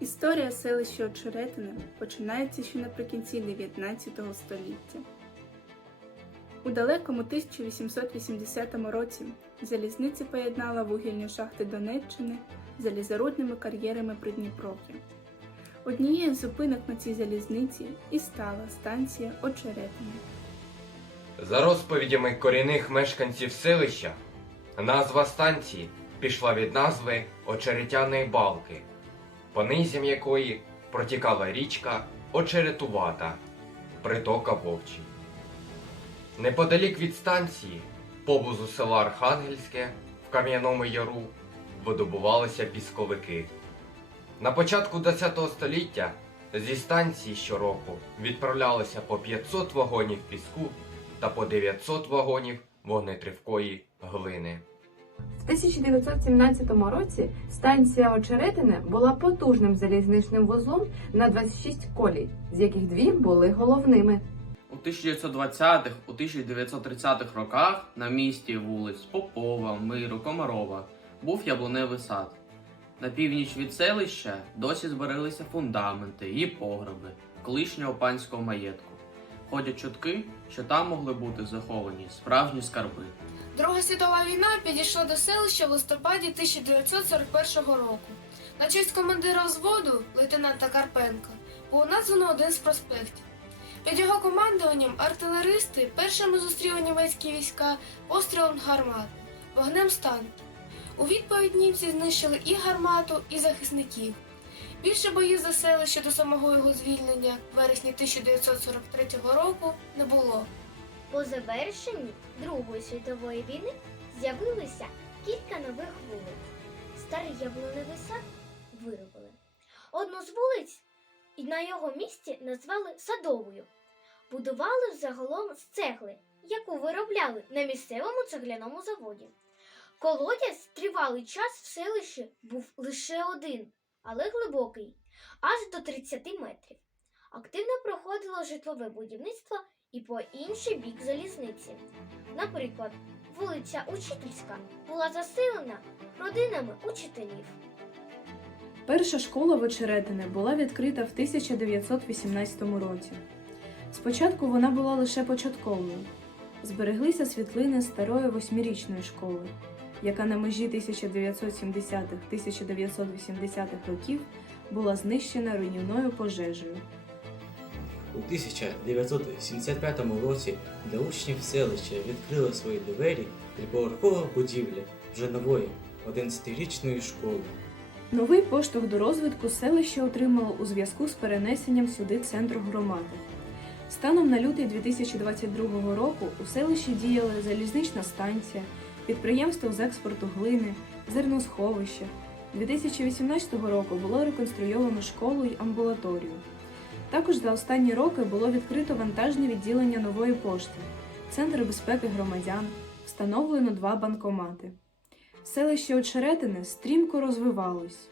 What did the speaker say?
Історія селища Очеретине починається ще наприкінці 19 століття. У далекому 1880 році залізниця поєднала вугільні шахти Донеччини з залізорудними кар'єрами Придніпров'я. Однією з зупинок на цій залізниці і стала станція Очеретине. За розповідями корінних мешканців селища, назва станції пішла від назви Очеретяної балки, по низям якої протікала річка Очеретувата, притока Вовчий. Неподалік від станції, поблизу села Архангельське в Кам'яному Яру, видобувалися пісковики. На початку ХХ століття зі станції щороку відправлялося по 500 вагонів піску та по 900 вагонів вогнетривкої глини. В 1917 році станція Очеретине була потужним залізничним вузлом на 26 колій, з яких дві були головними. У 1920-х, у 1930-х роках на місті вулиць Попова, Миру, Комарова був яблуневий сад. На північ від селища досі збереглися фундаменти і погреби колишнього панського маєтку. Ходять чутки, що там могли бути заховані справжні скарби. Друга світова війна підійшла до селища в листопаді 1941 року. На честь командира взводу, лейтенанта Карпенка, було названо один з проспектів. Під його командуванням артилеристи першими зустріли німецькі війська пострілом гармат, вогнем станку. У відповідь німці знищили і гармату, і захисників. Більше боїв за селище до самого його звільнення в вересні 1943 року не було. По завершенні Другої світової війни з'явилося кілька нових вулиць. Старий яблуневий сад виробили. Одну з вулиць і на його місці назвали садовою. Будували загалом з цегли, яку виробляли на місцевому цегляному заводі. Колодязь тривалий час в селищі був лише один, але глибокий, аж до 30 метрів. Активно проходило житлове будівництво і по інший бік залізниці. Наприклад, вулиця Учительська була заселена родинами учителів. Перша школа в Очеретине була відкрита в 1918 році. Спочатку вона була лише початковою. Збереглися світлини старої восьмирічної школи, яка на межі 1970-1980-х років була знищена руйнівною пожежею. У 1975 році для учнів селища відкрила свої двері триповерхова будівля вже нової 11-річної школи. Новий поштовх до розвитку селище отримало у зв'язку з перенесенням сюди центру громади. Станом на лютий 2022 року у селищі діяли залізнична станція, підприємство з експорту глини, зерносховище. 2018 року було реконструйовано школу й амбулаторію. Також за останні роки було відкрито вантажне відділення нової пошти, центр безпеки громадян, встановлено два банкомати. Селище Очеретине стрімко розвивалось.